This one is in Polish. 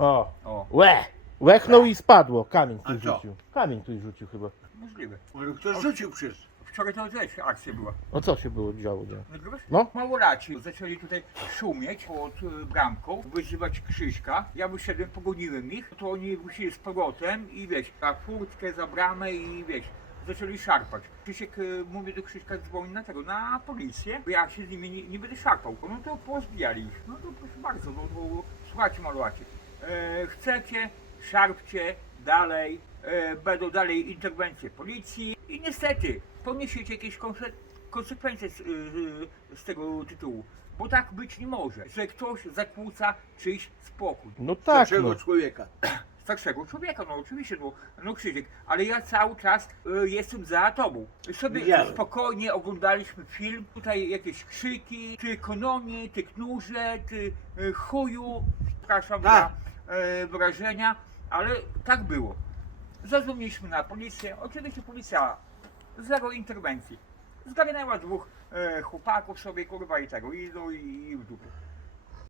O, O, łe! Łechnął i spadło. Kamień A ktoś co? rzucił. Kamień ktoś rzucił chyba. możliwe. Może ktoś rzucił przecież. Wczoraj to też akcja była. No co się było działo? Nie? Nagrywasz? No. Małolaci zaczęli tutaj szumieć pod y, bramką, wyzywać Krzyśka. Ja wyszedłem, pogoniłem ich, to oni wrócili z powrotem i wiesz, za furtkę, za bramę i wiesz, zaczęli szarpać. Krzysiek mówi do Krzyśka dzwoni na tego, na policję, bo ja się z nimi nie, nie będę szarpał. No to pozbijali ich. No to proszę bardzo, no to słuchajcie Małolaci, e, chcecie, szarpcie dalej, e, będą dalej interwencje policji i niestety poniesiecie jakieś konse- konsekwencje z, y, z tego tytułu. Bo tak być nie może, że ktoś zakłóca czyjś spokój. No tak, no. człowieka. Starszego człowieka, no oczywiście, no, no Krzysiek, ale ja cały czas y, jestem za tobą. Sobie Widziałem. spokojnie oglądaliśmy film, tutaj jakieś krzyki, ty ekonomie, ty knurze, ty y, chuju, przepraszam Tak. za y, wyrażenia, ale tak było. Zadzwoniliśmy na policję, oczywiście policja zero interwencji. Zgarnęła dwóch e, chłopaków sobie kurwa i tego, i, no, i, i w dupę.